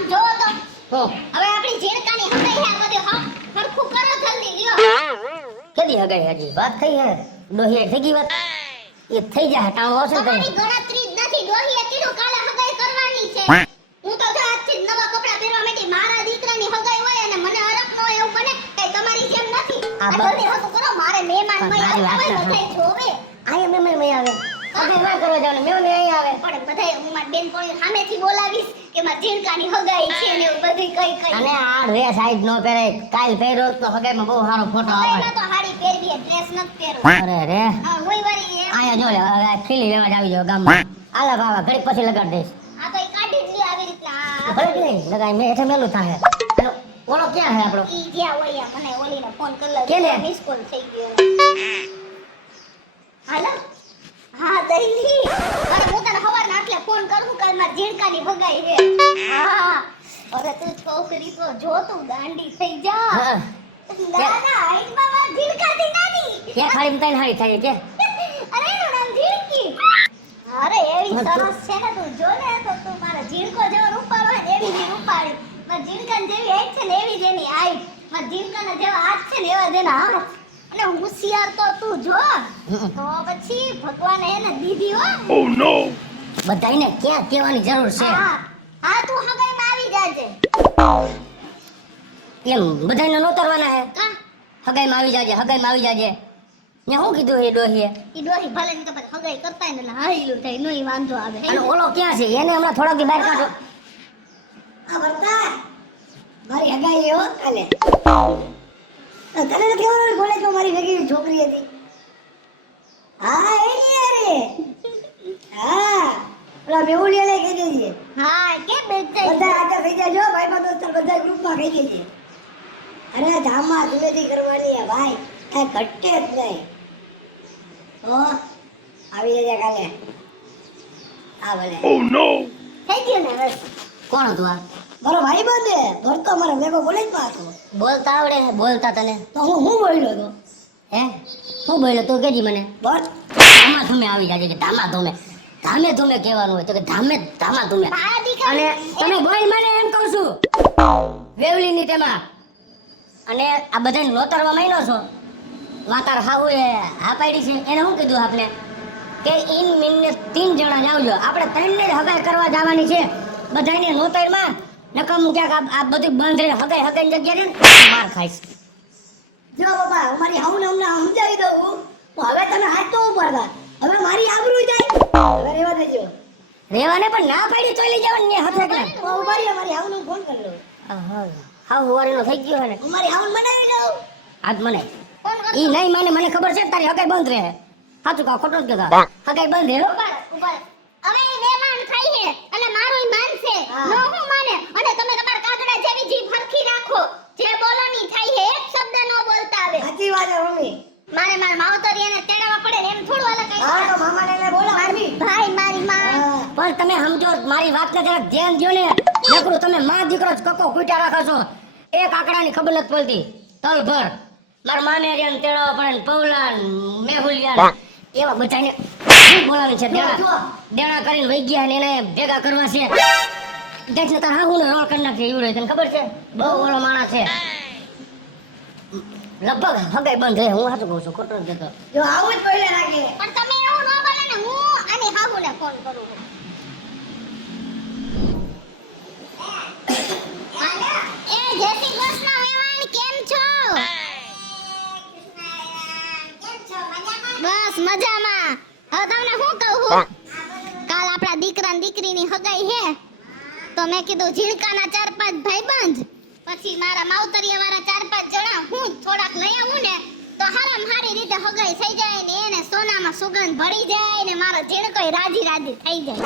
આમ જોવો તો હો હવે આપણી ઝીણકાની હગાઈ હે બધે હરખું કરો જલ્દી લ્યો કેદી હગાઈ હજી વાત થઈ હે ડોહી થઈ ગઈ વાત એ થઈ જાય ટાણો આવશે ને તમારી ગણતરી જ નથી ડોહીએ કીધું કાલે હગાઈ કરવાની છે હું તો જો આજથી જ નવા કપડા પહેરવા માંડી મારા દીકરાની હગાઈ હોય અને મને હરખ ન હોય એવું બને કઈ તમારી જેમ નથી આ જલ્દી હરખું કરો મારે મહેમાન મય આવે બધાય જોવે આયા મેમન મય આવે અબે ના કરવા જાવ મેમન અહીં આવે પણ બધાય હું મારી બેનપણી સામેથી બોલાવીશ કે મારી ઝીણકાની હગાઈ છે ને એવું બધું કઈ અને આ ડ્રેસ સાઈઝ નો પહેરે કાલ પહેર્યો તો હગાઈમાં બહુ સારો ફોટો આવે હગાઈમાં તો હાડી પહેરવી ડ્રેસ નથી પહેરવો અરે રે હા હોય વારી આયા જો લે ખીલી લેવા જ આવી જાવ ગામમાં આલા બાવા ઘડી પછી લગાડ દઈશ આ તો ઈ કાઢી જ લે આવી રીતના ભલે કે નહીં લગાઈ મે એઠે મેલું થાય હેલો ઓલો ક્યાં હે આપણો ઈ જ્યાં હોય મને ઓલીને ફોન કરી લે કેને? મિસ કોલ થઈ ગયો હાલો હા દઈલી અરે હું તને સવારના આટલે ફોન કરું કાલ માર ઝીણકાની ભગાઈ રે હા અરે તું છોકરી તો જો તું ગાંડી થઈ જા હા ના ના આઈન બાબા ઝીણકાથી નાની ક્યાં ખાડી તઈને હારી થાય કે અરે એનું નામ ઝીણકી અરે એવી સરસ છે ને તું જો ને તો તું મારા ઝીણકો જેવો રૂપાળો હોય ને એવી જ રૂપાળી મારા ઝીણકાને જેવી હાઈટ છે ને એવી જ એની હાઈટ મારા ઝીણકાના જેવા હાથ છે ને એવા જ એના હાથ અને હોશિયાર તો તું જો તો પછી ભગવાને એને દીધી હો Oh no! બધાઈને ક્યાં કહેવાની જરૂર છે હા હા તું હગાઈમાં આવી જાજે એમ બધાઈને નોતરવાના હે કા હગાઈમાં આવી જાજે હગાઈમાં આવી જાજે ને હું કીધું એ ડોહીએ ઈ ડોહી ભલે ને કપાય હગાઈ કરતા ને હાઈલું થાય નોય વાંધો આવે અને ઓલો ક્યાં છે એને હમણાં થોડાક દી બહાર કાઢો આ વર્તા મારી હગાઈ એવો કાલે તને તો કેવું કોલેજમાં મારી ભેગી છોકરી હતી હા એની અરે હા પેલા મેહુલિયા લઈ ગઈ છે હા કે બેચાઈ બધા હાજર થઈ જાય જો ભાઈમાં દોસ્તર બધા ગ્રુપમાં ગઈ ગઈ છે અરે ધામા ધીમેથી કરવાની હે ભાઈ કઈ ઘટે જ નહીં તો આવી જજે કાલે હા ભલે Oh no! થઈ ગયું ને બસ કોણ હતું આ મારો ભાઈ બંધ હે ભરતો મારો મેગો કોલેજમાં હતો બોલતા આવડે છે બોલતા તને તો હું બોલ્યો તો હે શું બોલ્યો તું કેજી મને બોલ ધામા ધૂમે આવી જાજે કે ધામા ધૂમે ધામે ધૂમે કહેવાનું હોય તો કે ધામે ધામા ધૂમે મારા દીકરા અને તમે બોલ મને એમ કહું છું વેવલીની તેમાં અને આ બધાને નોતરવા માંડ્યો છો વાતાર હાવ એ હા પાડી છે એને શું કીધું આપને કે ઇન મીનને 3 જણા જ આવજો આપણે 3 ને જ હગાઈ કરવા જવાની છે બધાને નોતરમાં નકમ ક્યાંક આ બધું બંધ રહે હગાઈ હગાઈ જગ્યા રે માર ખાઈશ જો બાબા અમારી હાઉને હમણાં સમજાવી દઉં તો હવે તમે હાથ તો ઉપાડતા હવે મારી આબરૂ જાય હવે રેવા દેજો રેવાને પણ ના પાડી તો લઈ જવાની ને હાથે કે તો ઉપાડી અમારી હાઉને ફોન કરી લો હાવ હુવારીનો થઈ ગયો ને હું મારી હાઉને બનાવી લઉં આજ મને ફોન કર ઈ નહીં મને મને ખબર છે તારી હગાઈ બંધ રહે સાચું કહો ખોટું જ કહેતા હગાઈ બંધ રહે હો. ઉભા હવે એ મહેમાન થાય છે અને મારું માન છે હા. નો હું માને અને તમે તમારા કાગડા જેવી જીભ હરખી રાખો જે બોલોની થાય છે એક શબ્દ નો બોલતા આવે સાચી વાત છે મમ્મી મારે માર માવતરીયાને તેડાવવા પડે ને એમ થોડું હાલે કઈ હા તો મામાને એને બોલો મારવી ભાઈ મારી માં હા પણ તમે સમજો મારી વાતને જરાક ધ્યાન દ્યો ને નકરું તમે માં દીકરો જ કકો કૂટ્યા રાખો છો એક આંકડાની ખબર નથી પડતી તલભર મારા મામેરિયાને તેડાવવા પડે ને પૌલા ને મેહુલિયા ને એવા બધાને શું બોલાવી છે દેણા કરીને વહી ગયા ને એને ભેગા કરવા છે દેખ ને તાર હાહુનો રોલ કરી નાખે એવડો તને ખબર છે બહુ ઓલો માણસ છે લગભગ હગાઈ બંધ હે હું સાચું કહું છું ખોટું નથી કહેતો જો આવું જ પહેલા રાખે પણ તમે એવું ન બોલે ને હું આની હાહુને ફોન કરું એ જય શ્રી કૃષ્ણ મહેમાન કેમ છો બસ મજામાં હવે તમને શું કહું કાલ આપણા દીકરા ને દીકરીની હગાઈ હે તો મેં કીધું ઝીણકાના 4-5 ભાઈબંધ પછી મારા માવતરિયા વાળા 4-5 જણા હું થોડાક લઈ આવું ને તો હારામ હારી રીતે હગાઈ થઈ જાય ને એને સોનામાં સુગંધ ભળી જાય ને મારો ઝીણકોય રાજી રાજી થઈ જાય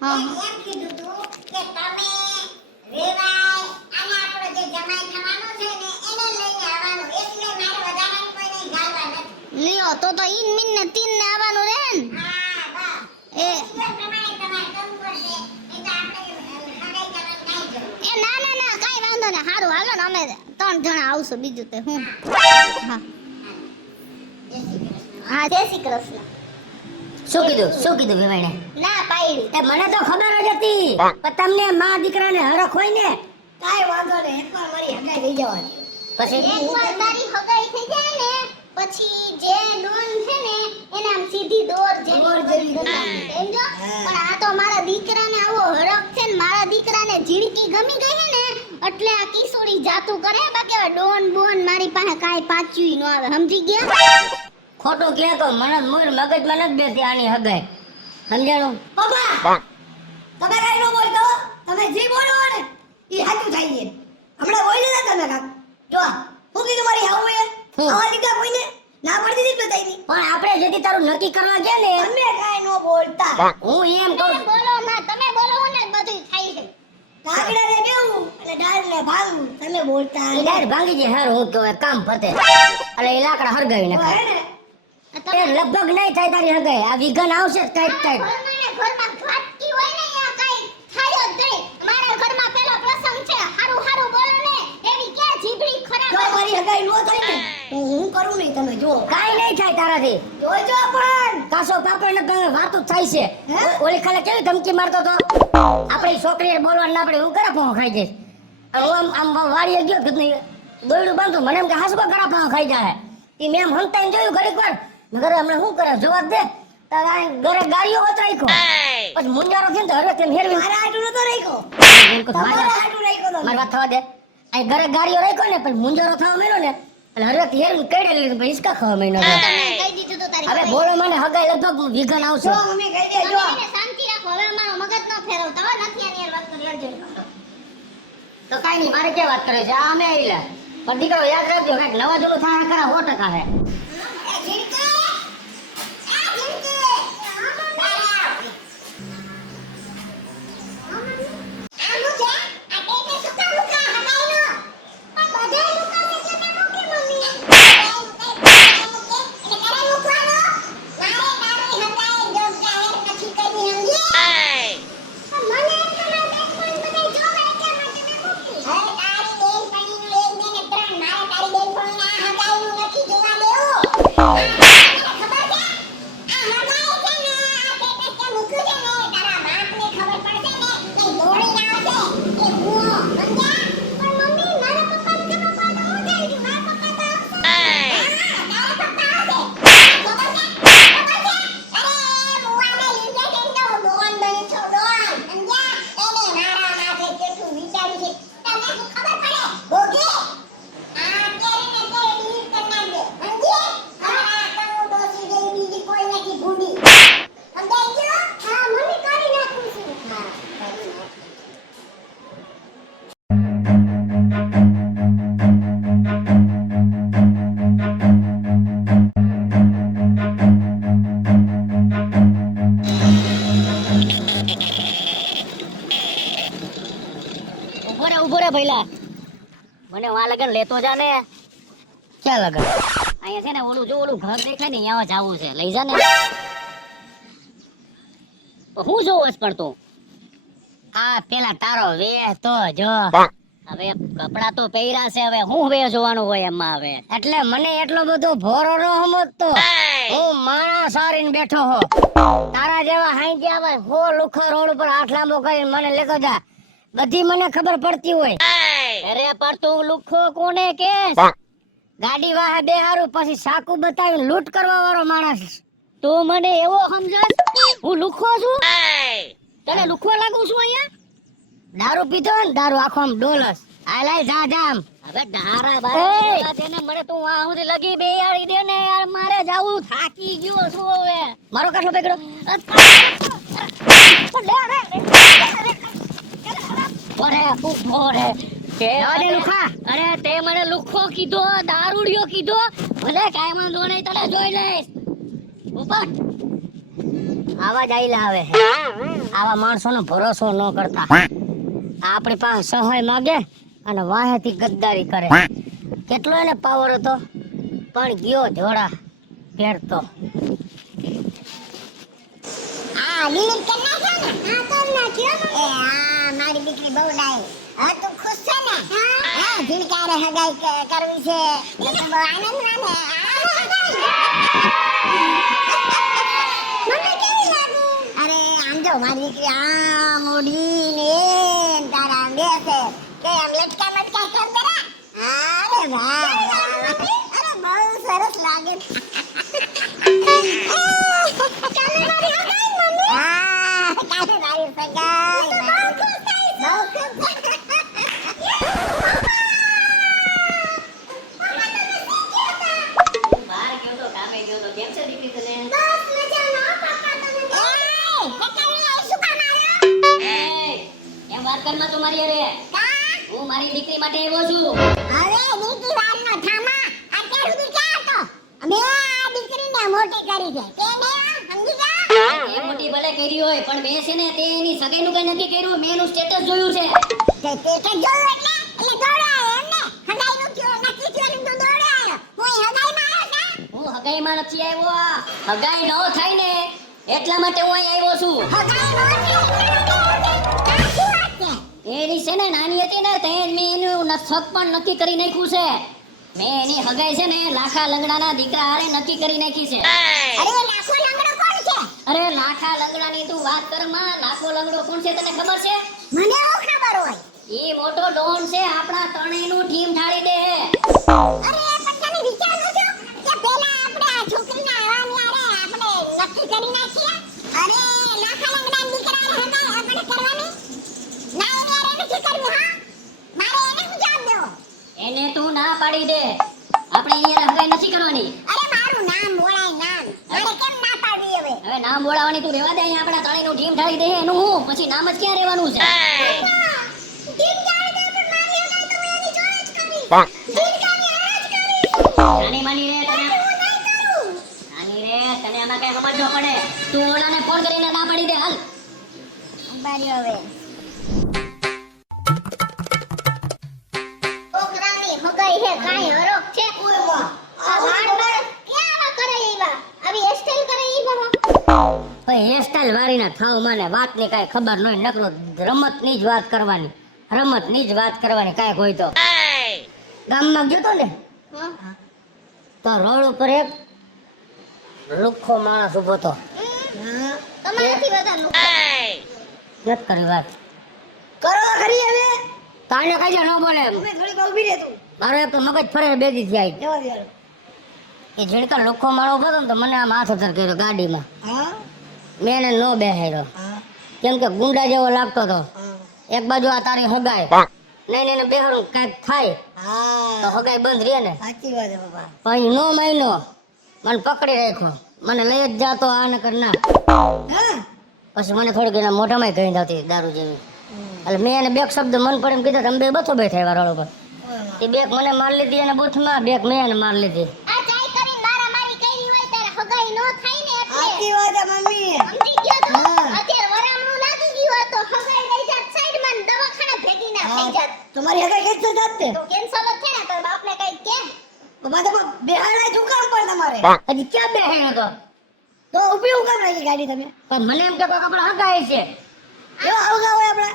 હા લ્યો તો ઈન મીન ને તીન ને આવવાનું રહે ને એ ના ના ના કાઈ વાંધો ને હારું હાલો ને અમે 3 જણા આવશું બીજું તે હું હા હા જય શ્રી કૃષ્ણ. શું કીધું વેવાણે? ના પાડી. એ મને તો ખબર જ હતી પણ તમને માં દીકરાને હરખ હોય ને કાંઈ વાંધો નહીં, એકવાર મારી હગાઈ થઈ જવાની. પછી એકવાર તારી હગાઈ થઈ જાય ને પછી જે ડોન છે ને એને આમ સીધી દોર દોર જેવી જેવી ગણાય. ગણાય. સમજો? હા. પણ આ તો મારા દીકરાને આવો હરખ છે ને મારા દીકરાને ઝીણકી ગમી ગઈ છે ને એટલે આ કિશોરી જાતું કરે. બાકી આ ડોન બોન મારી પાસે કાંઈ પાછું ન આવે. સમજી ગયા? ખોટું કે તો મને મૂળ મગજમાં નથી બેસતી આની હગાઈ. સમજાણું? પપ્પા તમે કાંઈ ન બોલતો, તમે જે બોલો ને એ સાચું થાય છે. હમણાં બોલી ને તમે કાક જો હું કીધું મારી હાવું એ હું? આવા દીધા કોઈને ના પડતી હતી બતાઈ ની. પણ આપણે જેથી તારું નક્કી કરવા ગયા ને તમે કાંઈ ન બોલતા. હું એમ તમે કહું બોલો ના, તમે બોલો ને બધું થાય છે. કાકડાને બેવું અને ડાળને ભાંગવું, તમે બોલતા એ ડાયર ભાંગી જાય હાર હું તો કામ પતે એટલે એ લાકડા હરગાવી તો નાખે. હે ને એ લગભગ નહીં થાય તારી હગાઈ. આ વિઘન આવશે જ કાંઈક કાંઈક. ઘરમાં ઘાટકી હોય ને યા કાંઈ થાય જ નહીં. મારા ઘરમાં પેલો પ્રસંગ છે. હારું હારું બોલો ને. એવી ક્યાં જીભડી ખરાબ જો હોય? મારી હગાઈ નો થાય ને તો હું કરું નહીં, તમે જો કાંઈ નહીં થાય તારાથી. જોજો પણ કાસો પાપડ ને તમે વાતો જ થાય છે. હે? ઓલી ખાલે કેવી ધમકી મારતો તો આપણી છોકરીએ બોલવાનું ના પડે હું કરે પણ ખાઈ જઈશ. અને હું આમ વાડીએ ગયો કે નહીં દોયડું બાંધું મને એમ કે હાસુકો ગળા પણ ખાઈ જાય. એ મેં એમ હંતાઈને જોયું ઘડીક વાર ઘરે હમણાં શું કરે જવાબ દે તારા અહીં ઘરે ગાડીઓ વચ રાખ્યો પછી મુંજારો થઈને તો હરવે તેમ હેરવી મારા હાટું નતો રાખ્યો, એમ કહું, તમારા હાટું રાખ્યો તમે. મારી વાત થવા દે અહીં ઘરે ગાડીઓ રાખ્યો ને પછી મુંજારો થવા માંડ્યો ને એટલે હરવે હેરવી કઈડે લીધું પછી હિસકા ખાવા માંડ્યો. તમે કહી દીધું તો તારી હવે હગાઈ. બોલો મને હગાઈ લગભગ વિઘન આવશે. જો મમ્મી કહી દે તમે જો એને શાંતિ રાખો. હવે અમારો મગજ ન ફેરવતા હો. નથી આની હારે વાત કરી અર્જુન. તો કાઈ નહીં મારે ક્યાં વાત કરે છે આ અમે આઈલા પણ દીકરો યાદ રાખજો કાંઈક નવા જૂનું થાય ખરા 100% હે. ઉભો રે ભઈલા મને વા લગન લેતો જા ને. ક્યાં લગન? અહીંયા છે ને ઓલું ઘર દેખાય ને અહીંયા જાવું છે લઈ જા ને. તો હું જોવસ પણ તું આ પેલા તારો વેહ તો જો હવે કપડા તો પહેર્યા છે હવે હું વેહ જોવાનું હોય એમાં હવે એટલે મને એટલો બધો ભોરો ન સમજતો. હું માણસ સારીને બેઠો હો તારા જેવા હાઈ ગયા હોય હો લુખા રોડ ઉપર હાથ લાંબો કરીને મને લેતો જા બધી મને ખબર પડતી હોય. અરે પર તું લુખો કોને કે ગાડી વાહે બે હારું પછી સાકુ બતાવીને લૂંટ કરવા વાળો માણસ તું મને એવો સમજસ હું લુખો છું? તને લુખો લાગુ છું અહીંયા? દારૂ પીતો ને દારૂ આખો આમ ડોલસ આ લઈ જા જામ હવે ધારા બારા તેને મને તું આ સુધી લગી બેયાડી દે ને યાર મારે જાવું થાકી ગયો છું હવે મારો કાઠો પકડો અરે તે મને લુખો કીધો દારૂડિયો કીધો ભલે કાઈ વાંધો નહીં તને જોઈ લઈશ ઉપર આવાજ આઈલા આવે આવા માણસોનો ભરોસો ન કરતા આપણી પાસે સહાય માંગે અને વાહેથી ગદ્દારી કરે કેટલો એને પાવર હતો પણ ગયો જોડા ફેરતો ડિલીટ કરી નાખ્યો ને? હા કરી નાખ્યો. મારી દીકરી બહુ ડાય. હા તું ખુશ છે ને? હા ઝીણકારે હગાઈ કરવી છે. તું બહુ આનંદ માને. અરે આમ જો મારી દીકરી આમ ઉડીને તારા આમ બેસે કે આમ લટકા મટકા કર દરા. અરે વાહ અરે બહુ સરસ લાગે. કાલે મારી હગાઈ મમ્મી. હા કાલે મારી સગાઈ. બહુ ખુશ થઈ. હું બહાર ગયો તો કામે ગયો તો કેમ છે દીકરી તને બસ મજામાં પપ્પા તમે. એ શું કામ આવ્યો? એ એમ વાત કરમાં તું મારી અરે હું મારી દીકરી માટે આવ્યો છું. હવે દીકરી વારનો થામા અત્યાર સુધી ક્યાં હતો? અમે આ દીકરીને મોટી કરી છે. તે ને સમજી જા. એ મોટી ભલે કરી હોય પણ મેં છે ને તે એની સગાઈનું કઈ નક્કી કર્યું મેં એનું સ્ટેટસ જોયું છે. તે જોયું એટલે દોડાયો એમને. હગાઈનું થયું નક્કી થયું ને તું દોડાયો. હું હગાઈમાં આવ્યો છે. હું હગાઈમાં નથી આવ્યો. હગાઈ ન થાય ને એટલા માટે હું અહીં આવ્યો છું. હગાઈ નો છે આ શું વાત છે? એની છે ને નાની હતી ને તે જ મેં એનું શક પણ નક્કી કરી નાખ્યું છે. મેં એની હગાઈ છે ને લાખા લંગડાના દીકરા હારે નક્કી કરી નાખી છે. અરે લાખો લંગડો કોણ છે? અરે લાખા લંગડાની તું વાત કર માં. લાખો લંગડો કોણ છે તને ખબર છે? મને આવું ખબર હોય. ઈ મોટો ડોન છે આપણા ત્રણેયનું ટીમ ઢાળી દે. અરે પણ તમે વિચારો છો કે પહેલા આપણે આ છોકરીના આવાની આરે આપણે નક્કી કરી નાખીએ. અરે લાખા લંગડા દીકરાને હગાઈ આપણે કરવાની. ના એને આરે નથી કરવી હા. મારે એને હું જવાબ દેવો. એને તું ના પાડી દે. આપણે એની હારે હગાઈ નથી કરવાની. અરે મારું નામ બોલાય નામ. મારે કેમ ના પાડવી હવે? હવે નામ બોલાવાની તું રહેવા દે. અહીંયા આપણા ત્રણેયનું ટીમ ઢાળી દે એનું હું પછી નામ જ ક્યાં રહેવાનું છે. ટીમ ચાલે તો પણ મારી હગાઈ તો મેં એની જોડે જ કરી. દીકરાની હારે જ કરી. નાની માની રે તને હું નહીં કરું. નાની રે તને આમાં કઈ સમજ ન પડે. તું ઓલાને ફોન કરીને ના પાડી દે હાલ. બારી હવે છોકરાની હગાઈ હે કાઈ હરખ છે. આ વાળ બાળ ક્યાં કરે એવા? આવી હેરસ્ટાઈલ કરે એવા? ભાઈ હેરસ્ટાઈલ વાળીના થાવ મને વાતની કાંઈ ખબર ન હોય. નકરો રમતની જ વાત કરવાની. રમતની જ વાત કરવાની કાંઈક હોય તો. ગામમાં ગયો તો ને હા તો રોડ ઉપર એક લુખ્ખો માણસ ઊભો તો. તમારાથી વધારે નુકસાન. નથી કરી વાત. કરો ખરી હવે તાને કઈ ન બોલે. તમે થોડીક ઊભી રહે તું મારો એક તો મગજ ફરે બે દી થયા. જવા દે એ ઝીણકા લુખ્ખો માણસ ઊભો હતો ને તો મને આમ હાથ ઉતર કર્યો ગાડીમાં. હા મેં એને ન બેહાડ્યો હા કેમ કે ગુંડા જેવો લાગતો હતો. હા એક બાજુ આ તારી હગાઈ નહીં એને બેહાડું કાંઈક થાય તો હા હગાઈ બંધ રહે ને. સાચી વાત છે બાપા પછી નો મહિનો મને પકડી રાખ્યો. મને લઈ જ જાતો આ નકર ના. હા પછી મને થોડીક એના મોઢામાં ગઈ હતી દારૂ જેવી. એટલે મેં એને બે શબ્દ મન પડે એમ કીધા તમે બે બથો બેઠા એવા રોડ ઉપર. એ બેક મને માર લીધી અને બૂથમાં બેક મેં એને માર લીધી. આ ચાઈ કરીને મારામારી કરી હોય ત્યારે હગાઈ નો થાય ને એટલે. સાચી વાત છે મમ્મી સમજી ગયો તો? હા. અત્યારે વરામણું લાગી ગયું હોત તો હગાઈ લઈ જાત સાઈડમાં ને દવાખાના ભેગી ના થઈ જાત. તમારી હગાઈ કેન્સલ થાત તે તો કેન્સલ જ છે ને તો બાપને કઈ કે. માથે બેહાડા શું કામ પડે તમારે હજી ક્યાં બેહાડ્યો તો? તો ઊભી હું કામ રાખી ગાડી તમે પણ મને એમ કે કોઈક આપણા હગાઈ છે. એવા આવગા હોય આપણે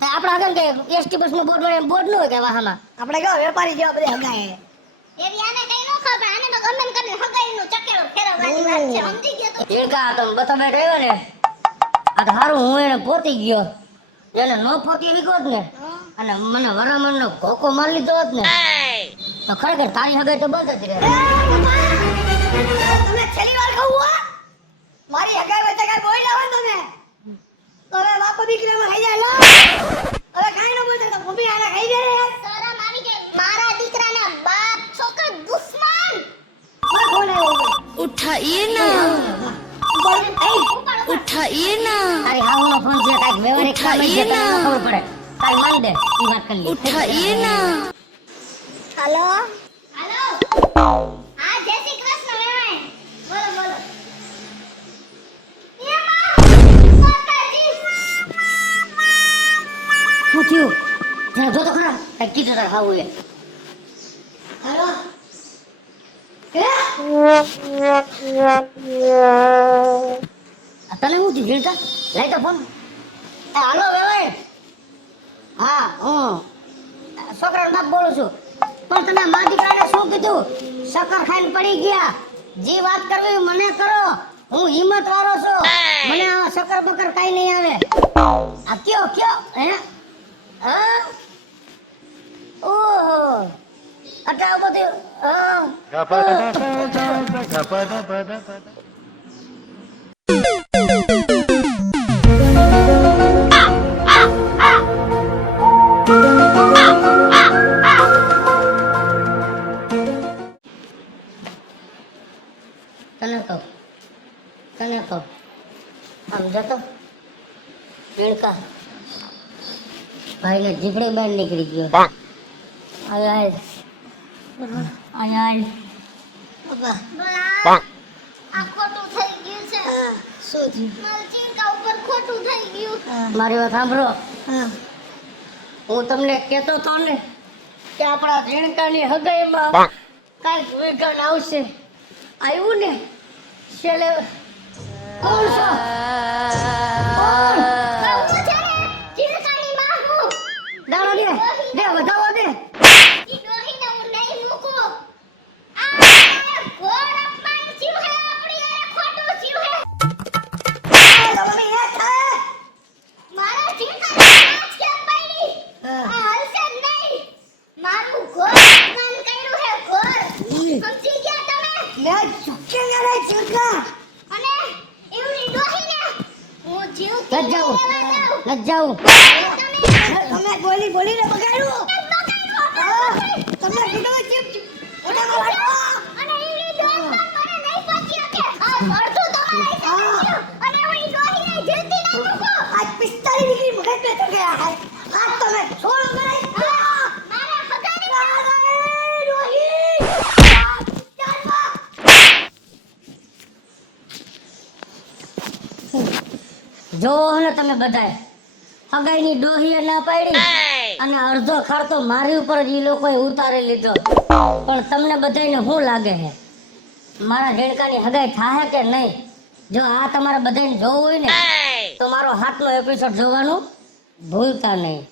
તો આપણા હગાઈ કે એસટી બસનું બોર્ડ વડે બોર્ડ ન હોય કે વાહમાં. આપણે કેવા વેપારી જેવા બધા હગાઈ હે એવી આને કઈ નો ખબર. આને તો ગમે ને કરીને હગાઈનું ચકેડો ફેરવવાની વાત છે. સમજી ગયો તો? ઝીણકા તો બથો બેઠો આવ્યો ને આ તો સારું હું એને પોતી ગયો. એને ન પોતી એવી હોત ને અને મને વરામણનો ઘોકો મારી લીધો હોત ને તો ખરેખર તારી હગાઈ તો બંધ જ રહે. તમે છેલ્લી વાર કહું હો મારી હગાઈ વચ્ચે કાંઈ બોલી લાવો ને તમે તો હવે બાપુ દીકરામાં ખાઈ જાય લો હવે કાંઈ ન બોલતા તો મમ્મી આને ખાઈ જાય યાર શરમ આવી જાય. મારા દીકરાના બાપ છોકરા દુશ્મન. કોણ કોણ આવ્યો उठाइए ना उठाइए ना તારી હાહુનો ફોન છે કાંઈક વ્યવહારિક કામ છે તને ન ખબર પડે. તારી માન દે ઈ વાત કરી લે. उठाइए ना હાલો હાલો હા જય શ્રી કૃષ્ણ મેવાય. બોલો બોલો. એમાં માતાજી. શું થયું? જરા જો તો ખરા કાંઈક કીધું તારે હાહુએ. હાલો એ આ તને શું થયું ઝીણકા? લાઈ તો ફોન. હાલો વ્યવહાર. હા હું છોકરાનો બાપ બોલું છું. પણ તમે મા દીકરાને શું કીધું? શક્કર ખાઈને પડી ગયા. જે વાત કરવી હોય મને કરો. હું હિંમત વાળો છું. મને આ શક્કર બકર કાઈ નહીં આવે. આ કયો હે? હા? ઓહો. અટાવ બધું. હા. તને કહું આમ જતો ઝીણકા ભાઈને જીભડે બહાર નીકળી ગયો. આય બાબા બોલા આ ખોટું થઈ ગયું છે હા શું થયું મારા ચિંકા ઉપર ખોટું થઈ ગયું મારી વાત સાંભળો. હા હું તમને કહેતો તો ને કે આપણા ઝીણકાની હગાઈમાં કાંઈક વિઘન આવશે. આવ્યું ને છેલ્લે કોણ છો? કોણ? હું છે ને ચિંકાની માં હું દાડો દે વધાવો દે. ઈ ડોહીને હું નહીં મૂકું આ ઘોર અપમાન થયું હે આપણી અરે ખોટું થયું હે મમ્મી એ થાય મારા ચિંકાની નાચ કેમ પડી હા. આ હલશે જ નહીં મારું ઘોર અપમાન કર્યું હે ઘોર સમજી ગયા તમે મેં ચૂકે રે ચૂકા અને એવડી ડોહીને હું જીવતી નથી જાવું. રહેવા દઉં. નથી જાવું. તમે બોલીને બગાડ્યું હા, તમને કીધું ચૂપ ઓડામાં વાળો અને એવડી ડોહી પણ મને નહીં પહોંચી શકે. આ અડધું તમારે સમજ્યું. અને એવડી ડોહીને જીવતી નહીં મૂકો. આજ 45 ડિગ્રી મગજ पे चढ़ गया है आज तो मैं छोड़ मेरे મારા હગાની જો ને તમે બધાય હગાઈની ડોહીએ ના પાડી અને અડધો ખર્ચો મારી ઉપર જ ઈ લોકોએ ઉતારી લીધો. પણ તમને બધાયને શું લાગે છે મારા ઝીણકાની હગાઈ થાહે કે નહીં? જો આ તમારે બધાને જોવું હોય ને તો મારો હાથનો એપિસોડ જોવાનું ભૂલતા નહીં.